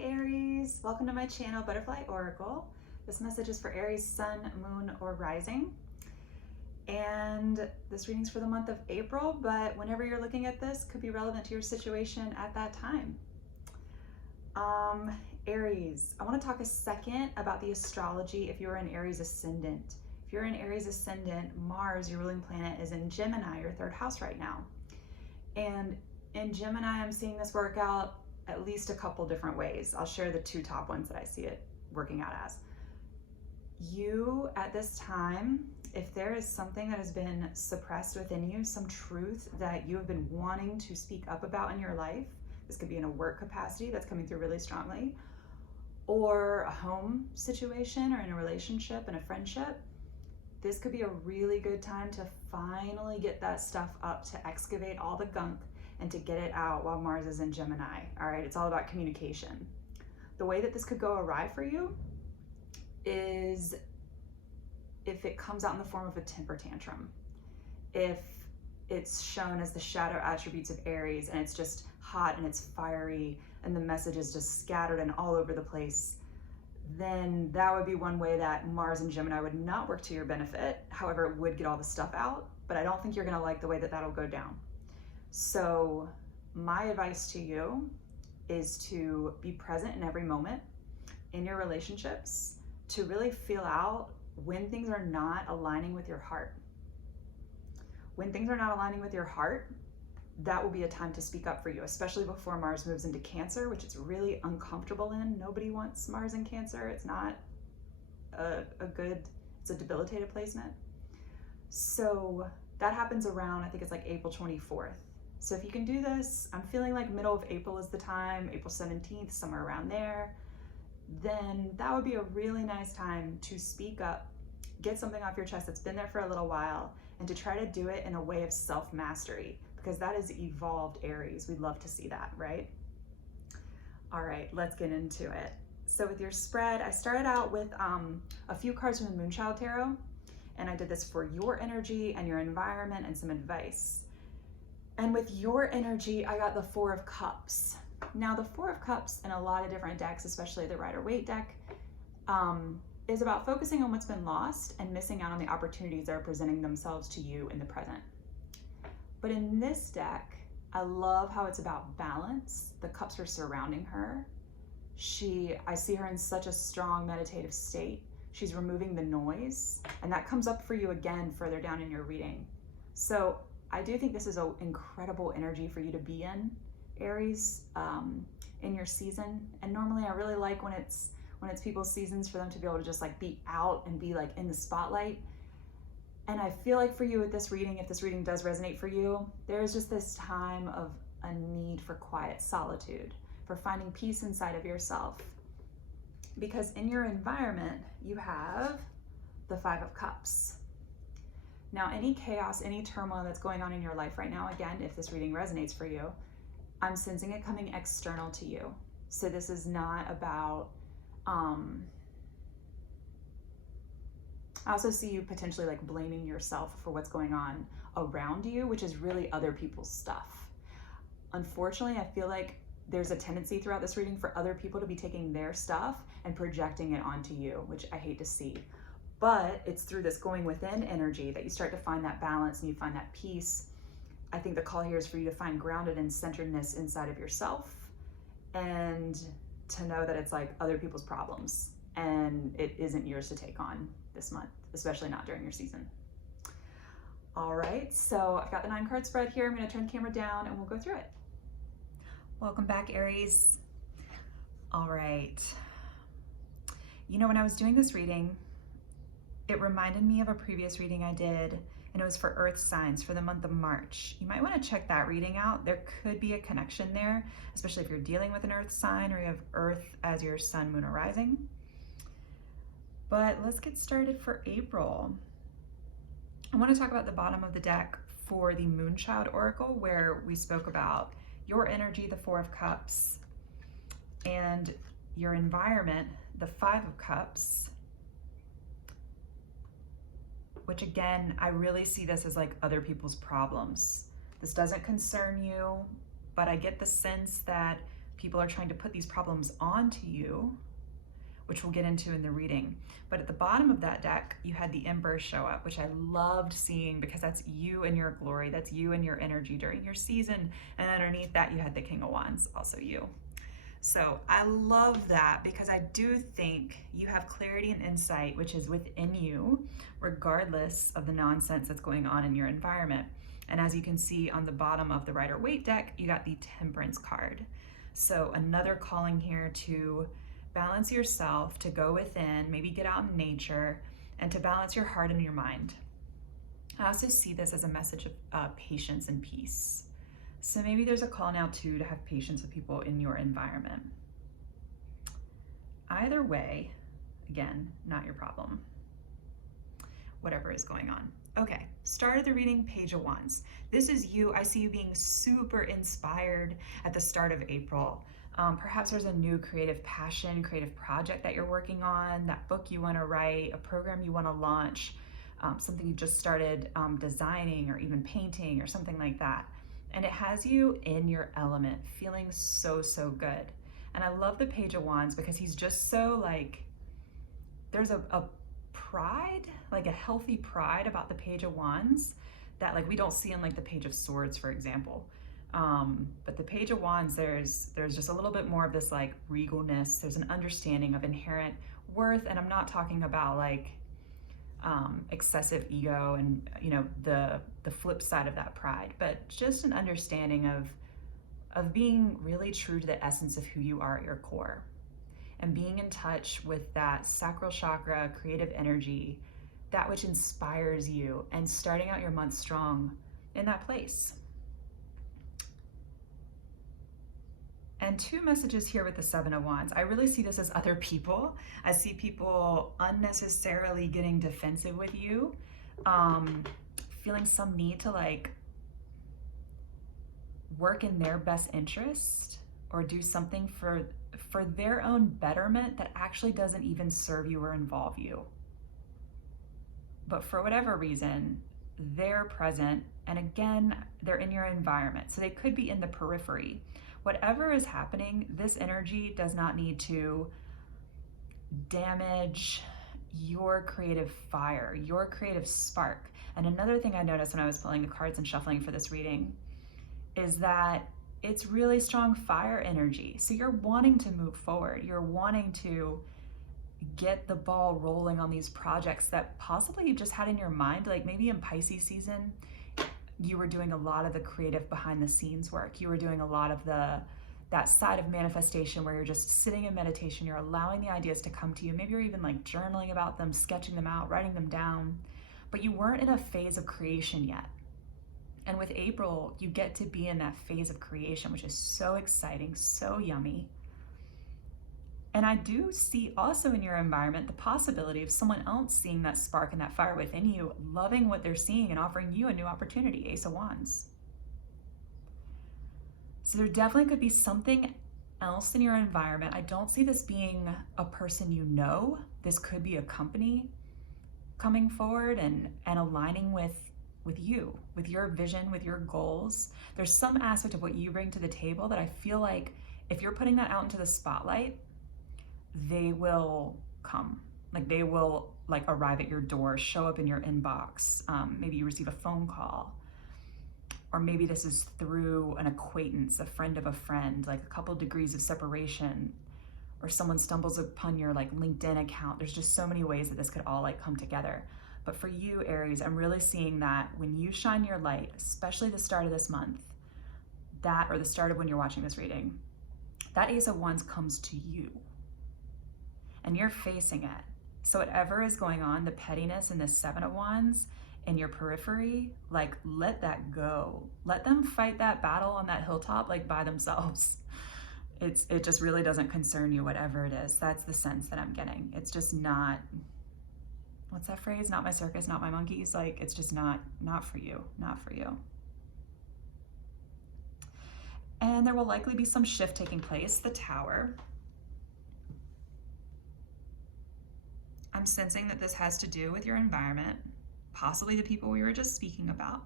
Hi Aries, welcome to my channel Butterfly Oracle. This message is for Aries Sun, Moon, or Rising. And this reading's for the month of April, but whenever you're looking at this, could be relevant to your situation at that time. Aries, I want to talk a second about the astrology if you're an Aries ascendant. If you're an Aries ascendant, Mars, your ruling planet, is in Gemini, your third house right now. And in Gemini, I'm seeing this work out at least a couple different ways. I'll share the two top ones that I see it working out as. You, at this time, if there is something that has been suppressed within you, some truth that you have been wanting to speak up about in your life, this could be in a work capacity that's coming through really strongly, or a home situation, or in a relationship and a friendship, this could be a really good time to finally get that stuff up, to excavate all the gunk and to get it out while Mars is in Gemini. All right, it's all about communication. The way that this could go awry for you is if it comes out in the form of a temper tantrum. If it's shown as the shadow attributes of Aries and it's just hot and it's fiery and the message is just scattered and all over the place, then that would be one way that Mars and Gemini would not work to your benefit. However, it would get all the stuff out, but I don't think you're gonna like the way that that'll go down. So my advice to you is to be present in every moment in your relationships, to really feel out when things are not aligning with your heart. When things are not aligning with your heart, that will be a time to speak up for you, especially before Mars moves into Cancer, which it's really uncomfortable in. Nobody wants Mars in Cancer. It's not it's a debilitated placement. So that happens around, I think it's like April 24th. So if you can do this, I'm feeling like middle of April is the time, April 17th, somewhere around there, then that would be a really nice time to speak up, get something off your chest that's been there for a little while, and to try to do it in a way of self-mastery, because that is evolved Aries. We'd love to see that, right? All right, let's get into it. So with your spread, I started out with a few cards from the Moonchild Tarot, and I did this for your energy and your environment and some advice. And with your energy, I got the Four of Cups. Now the Four of Cups in a lot of different decks, especially the Rider-Waite deck, is about focusing on what's been lost and missing out on the opportunities that are presenting themselves to you in the present. But in this deck, I love how it's about balance. The cups are surrounding her. I see her in such a strong meditative state. She's removing the noise, and that comes up for you again further down in your reading. So I do think this is an incredible energy for you to be in, Aries, in your season. And normally I really like when it's people's seasons for them to be able to just like be out and be like in the spotlight. And I feel like for you with this reading, if this reading does resonate for you, there's just this time of a need for quiet solitude, for finding peace inside of yourself. Because in your environment, you have the Five of Cups. Now, any chaos, any turmoil that's going on in your life right now, again, if this reading resonates for you, I'm sensing it coming external to you. So this is not about, I also see you potentially like blaming yourself for what's going on around you, which is really other people's stuff. Unfortunately, I feel like there's a tendency throughout this reading for other people to be taking their stuff and projecting it onto you, which I hate to see. But it's through this going within energy that you start to find that balance and you find that peace. I think the call here is for you to find grounded and centeredness inside of yourself and to know that it's like other people's problems and it isn't yours to take on this month, especially not during your season. All right, so I've got the 9-card spread here. I'm going to turn the camera down and we'll go through it. Welcome back, Aries. All right. You know, when I was doing this reading, it reminded me of a previous reading I did, and it was for earth signs for the month of March. You might want to check that reading out. There could be a connection there, especially if you're dealing with an earth sign or you have earth as your sun, moon, or rising. But let's get started for April. I want to talk about the bottom of the deck for the Moonchild Oracle, where we spoke about your energy, the Four of Cups, and your environment, the Five of Cups, which again, I really see this as like other people's problems. This doesn't concern you, but I get the sense that people are trying to put these problems onto you, which we'll get into in the reading. But at the bottom of that deck, you had the Emperor show up, which I loved seeing because that's you and your glory. That's you and your energy during your season. And underneath that, you had the King of Wands, also you. So I love that because I do think you have clarity and insight, which is within you, regardless of the nonsense that's going on in your environment. And as you can see on the bottom of the Rider-Waite deck, you got the Temperance card. So another calling here to balance yourself, to go within, maybe get out in nature, and to balance your heart and your mind. I also see this as a message of patience and peace. So maybe there's a call now too to have patience with people in your environment. Either way, again, not your problem. Whatever is going on. Okay, started the reading, Page of Wands. This is you. I see you being super inspired at the start of April. Perhaps there's a new creative passion, creative project that you're working on, that book you want to write, a program you want to launch, something you just started designing or even painting or something like that. And it has you in your element, feeling so, so good. And I love the Page of Wands because he's just so like, there's a pride, like a healthy pride about the Page of Wands that like we don't see in like the Page of Swords, for example. But the Page of Wands, there's just a little bit more of this like regalness. There's an understanding of inherent worth. And I'm not talking about like excessive ego and, you know, the flip side of that pride, but just an understanding of being really true to the essence of who you are at your core and being in touch with that sacral chakra, creative energy, that which inspires you, and starting out your month strong in that place. And two messages here with the Seven of Wands. I really see this as other people. I see people unnecessarily getting defensive with you, feeling some need to like work in their best interest or do something for their own betterment that actually doesn't even serve you or involve you. But for whatever reason, they're present, and again, they're in your environment. So they could be in the periphery. Whatever is happening, this energy does not need to damage your creative fire, your creative spark. And another thing I noticed when I was pulling the cards and shuffling for this reading is that it's really strong fire energy. So you're wanting to move forward. You're wanting to get the ball rolling on these projects that possibly you just had in your mind. Like maybe in Pisces season, you were doing a lot of the creative behind the scenes work. You were doing a lot of that side of manifestation where you're just sitting in meditation. You're allowing the ideas to come to you. Maybe you're even like journaling about them, sketching them out, writing them down, but you weren't in a phase of creation yet. And with April, you get to be in that phase of creation, which is so exciting, so yummy. And I do see also in your environment the possibility of someone else seeing that spark and that fire within you, loving what they're seeing and offering you a new opportunity, Ace of Wands. So there definitely could be something else in your environment. I don't see this being a person you know. This could be a company coming forward and aligning with you, with your vision, with your goals. There's some aspect of what you bring to the table that I feel like if you're putting that out into the spotlight, they will come. Like they will like arrive at your door, show up in your inbox. Maybe you receive a phone call, or maybe this is through an acquaintance, a friend of a friend, like a couple degrees of separation, or someone stumbles upon your like LinkedIn account. There's just so many ways that this could all like come together. But for you, Aries, I'm really seeing that when you shine your light, especially the start of this month, that, or the start of when you're watching this reading, that Ace of Wands comes to you and you're facing it. So whatever is going on, the pettiness and the Seven of Wands in your periphery, like let that go. Let them fight that battle on that hilltop like by themselves. It just really doesn't concern you, whatever it is. That's the sense that I'm getting. It's just not, what's that phrase? Not my circus, not my monkeys. Like it's just not for you, not for you. And there will likely be some shift taking place. The Tower. I'm sensing that this has to do with your environment, possibly the people we were just speaking about.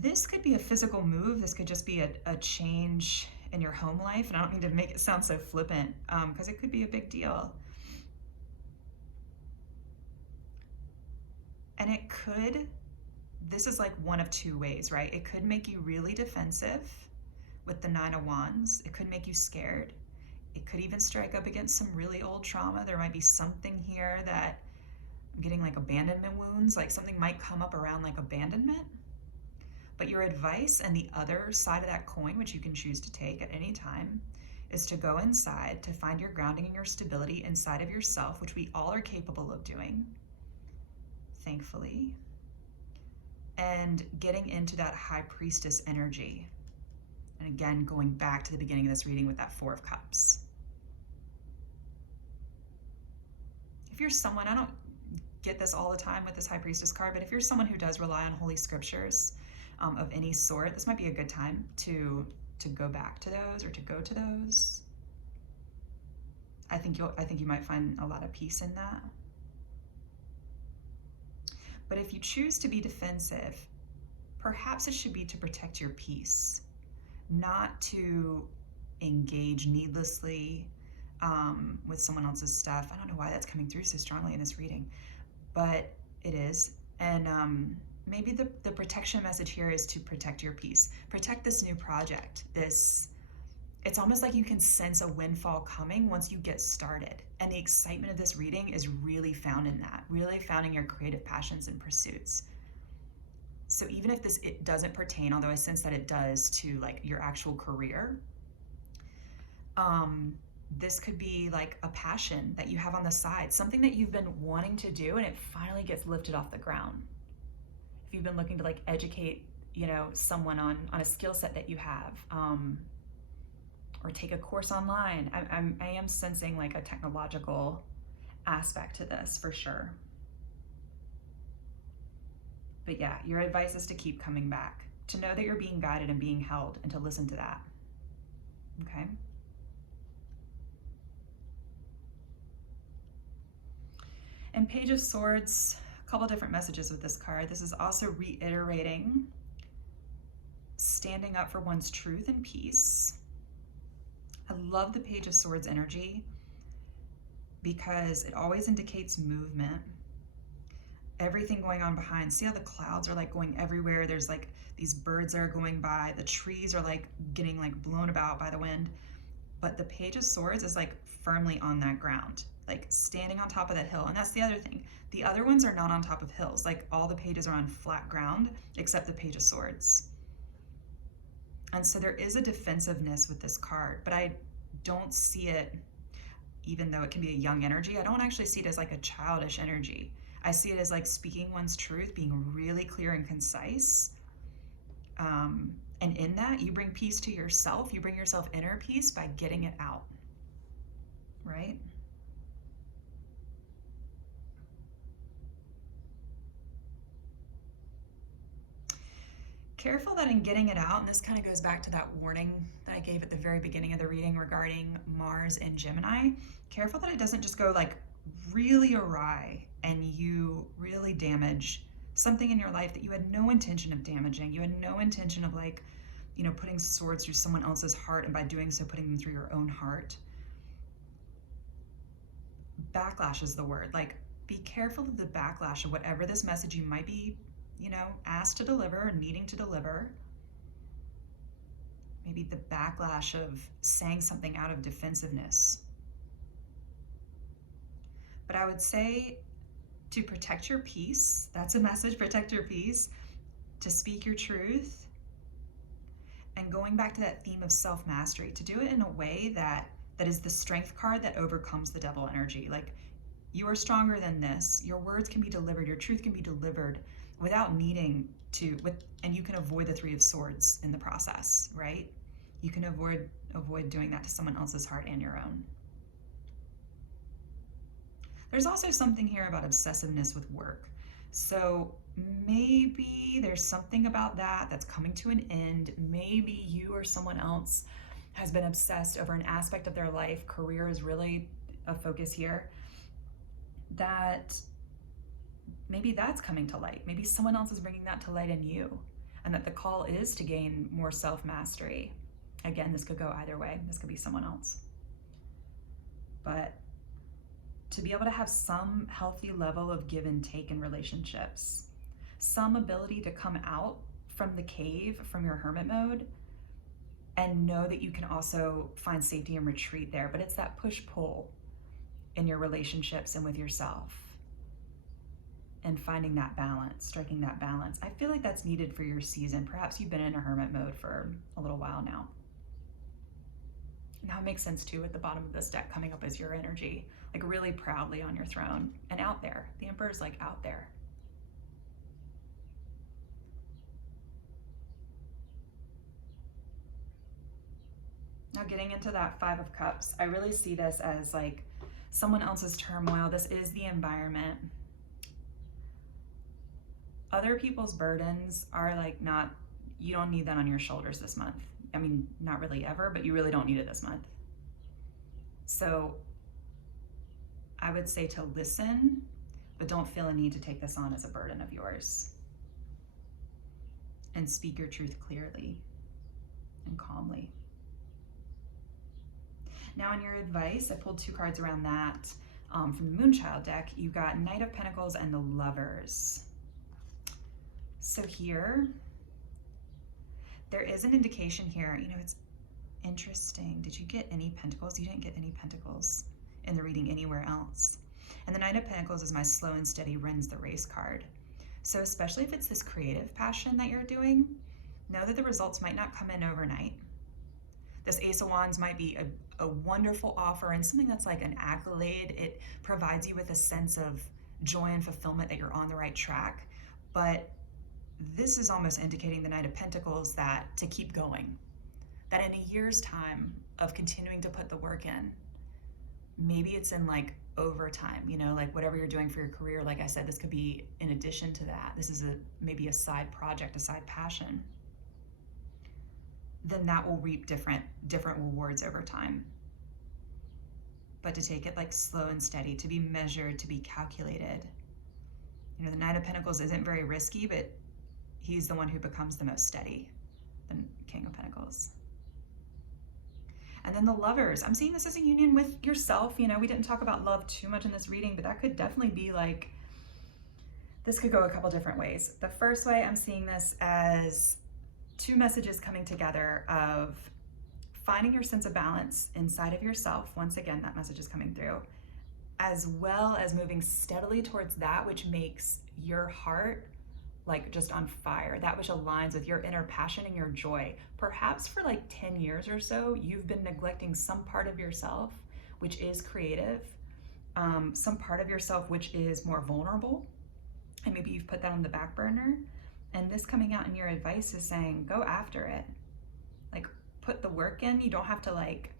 This could be a physical move. This could just be a change in your home life. And I don't mean to make it sound so flippant, because it could be a big deal. And it could, this is like one of two ways, right? It could make you really defensive with the Nine of Wands. It could make you scared. It could even strike up against some really old trauma. There might be something here that I'm getting like abandonment wounds, like something might come up around like abandonment. But your advice and the other side of that coin, which you can choose to take at any time, is to go inside, to find your grounding and your stability inside of yourself, which we all are capable of doing, thankfully, and getting into that high priestess energy. And again, going back to the beginning of this reading with that Four of Cups. If you're someone, I don't get this all the time with this High Priestess card, but if you're someone who does rely on Holy Scriptures of any sort, this might be a good time to go back to those or to go to those. I think you might find a lot of peace in that. But if you choose to be defensive, perhaps it should be to protect your peace, not to engage needlessly with someone else's stuff. I don't know why that's coming through so strongly in this reading, but it is. And maybe the protection message here is to protect your peace. Protect this new project. It's almost like you can sense a windfall coming once you get started. And the excitement of this reading is really found in that, really found in your creative passions and pursuits. So even if it doesn't pertain, although I sense that it does, to like your actual career, this could be like a passion that you have on the side, something that you've been wanting to do and it finally gets lifted off the ground. If you've been looking to like educate, someone on a skill set that you have, or take a course online. I am sensing like a technological aspect to this for sure. But yeah, your advice is to keep coming back, to know that you're being guided and being held, and to listen to that. Okay? And Page of Swords, a couple different messages with this card. This is also reiterating standing up for one's truth and peace. I love the Page of Swords energy because it always indicates movement. Everything going on behind. See how the clouds are like going everywhere? There's like these birds that are going by. The trees are like getting like blown about by the wind. But the Page of Swords is like firmly on that ground, like standing on top of that hill. And that's the other thing. The other ones are not on top of hills. Like all the pages are on flat ground except the Page of Swords. And so there is a defensiveness with this card, but I don't see it, even though it can be a young energy, I don't actually see it as like a childish energy. I see it as like speaking one's truth, being really clear and concise. And in that, you bring peace to yourself. You bring yourself inner peace by getting it out, right? Careful that in getting it out, and this kind of goes back to that warning that I gave at the very beginning of the reading regarding Mars and Gemini, careful that it doesn't just go like really awry and you really damage something in your life that you had no intention of damaging. You had no intention of like, putting swords through someone else's heart, and by doing so, putting them through your own heart. Backlash is the word. Like, be careful of the backlash of whatever this message you might be, asked to deliver or needing to deliver. Maybe the backlash of saying something out of defensiveness. But I would say to protect your peace, that's a message, protect your peace, to speak your truth, and going back to that theme of self-mastery, to do it in a way that is the strength card that overcomes the devil energy. Like, you are stronger than this. Your words can be delivered, your truth can be delivered without needing to, and you can avoid the Three of Swords in the process, right? You can avoid doing that to someone else's heart and your own. There's also something here about obsessiveness with work. So maybe there's something about that that's coming to an end. Maybe you or someone else has been obsessed over an aspect of their life. Career is really a focus here. That maybe that's coming to light. Maybe someone else is bringing that to light in you, and that the call is to gain more self-mastery. Again, this could go either way. This could be someone else. But to be able to have some healthy level of give and take in relationships, some ability to come out from the cave, from your hermit mode, and know that you can also find safety and retreat there. But it's that push-pull in your relationships and with yourself, and finding that balance, striking that balance. I feel like that's needed for your season. Perhaps you've been in a hermit mode for a little while now. Now it makes sense too with the bottom of this deck coming up as your energy, like really proudly on your throne and out there. The Emperor's like out there. Now getting into that Five of Cups, I really see this as like someone else's turmoil. This is the environment. Other people's burdens are like not, you don't need that on your shoulders this month. I mean, not really ever, but you really don't need it this month. So I would say to listen, but don't feel a need to take this on as a burden of yours. And speak your truth clearly and calmly. Now in your advice, I pulled 2 cards around that from the Moonchild deck. You got Knight of Pentacles and the Lovers. So here, there is an indication here, you know, it's interesting. Did you get any Pentacles? You didn't get any Pentacles in the reading anywhere else. And the Knight of Pentacles is my slow and steady wins the race card. So especially if it's this creative passion that you're doing, know that the results might not come in overnight. This Ace of Wands might be a wonderful offer and something that's like an accolade. It provides you with a sense of joy and fulfillment that you're on the right track. But this is almost indicating the Knight of Pentacles that to keep going, that in a year's time of continuing to put the work in, maybe it's in like overtime, you know, like whatever you're doing for your career. Like I said, this could be in addition to that. This is maybe a side project, a side passion. Then that will reap different rewards over time. But to take it like slow and steady, to be measured, to be calculated. You know, the Knight of Pentacles isn't very risky, but he's the one who becomes the most steady, the King of Pentacles. And then the Lovers, I'm seeing this as a union with yourself. You know, we didn't talk about love too much in this reading, but that could definitely be like, this could go a couple different ways. The first way, I'm seeing this as 2 messages coming together of finding your sense of balance inside of yourself. Once again, that message is coming through, as well as moving steadily towards that which makes your heart like just on fire, that which aligns with your inner passion and your joy. Perhaps for like 10 years or so, you've been neglecting some part of yourself, which is creative, some part of yourself, which is more vulnerable. And maybe you've put that on the back burner. And this coming out in your advice is saying, go after it. Like put the work in. You don't have to like,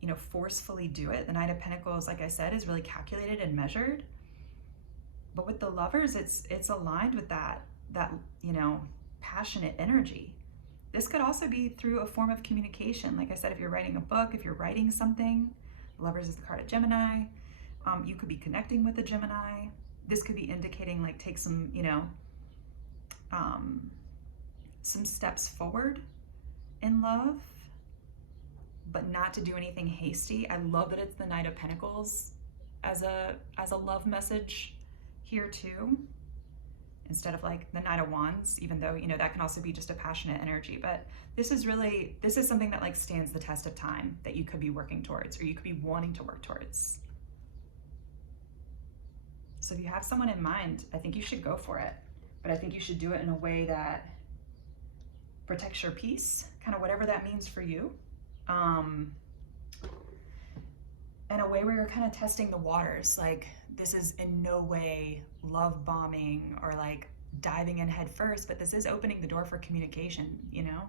you know, forcefully do it. The Knight of Pentacles, like I said, is really calculated and measured. But with the Lovers, it's aligned with that, you know, passionate energy. This could also be through a form of communication. Like I said, if you're writing a book, if you're writing something, the Lovers is the card of Gemini. You could be connecting with a Gemini. This could be indicating like take some, you know, some steps forward in love, but not to do anything hasty. I love that it's the Knight of Pentacles as a love message here too, instead of like the Knight of Wands, even though, you know, that can also be just a passionate energy. But this is something that like stands the test of time, that you could be working towards, or you could be wanting to work towards. So if you have someone in mind, I think you should go for it. But I think you should do it in a way that protects your peace, kind of whatever that means for you. In a way where you're kind of testing the waters. Like, this is in no way love bombing or like diving in head first, but this is opening the door for communication, you know?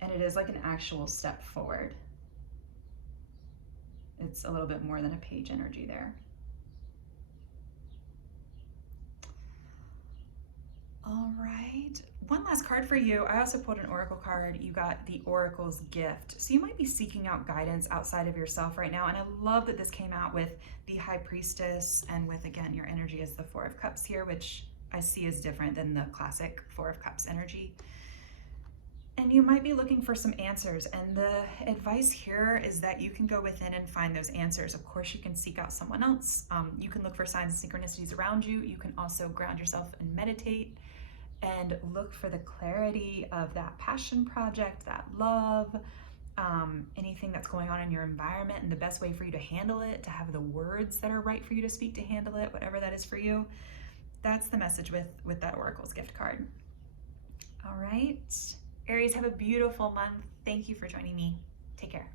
And it is like an actual step forward. It's a little bit more than a page energy there. All right, one last card for you. I also pulled an oracle card. You got the Oracle's Gift. So you might be seeking out guidance outside of yourself right now. And I love that this came out with the High Priestess and with, again, your energy as the Four of Cups here, which I see is different than the classic Four of Cups energy. And you might be looking for some answers. And the advice here is that you can go within and find those answers. Of course, you can seek out someone else. You can look for signs and synchronicities around you. You can also ground yourself and meditate and look for the clarity of that passion project, that love, anything that's going on in your environment, and the best way for you to handle it, to have the words that are right for you to speak to handle it, whatever that is for you. That's the message with that Oracle's gift card. All right. Aries, have a beautiful month. Thank you for joining me. Take care.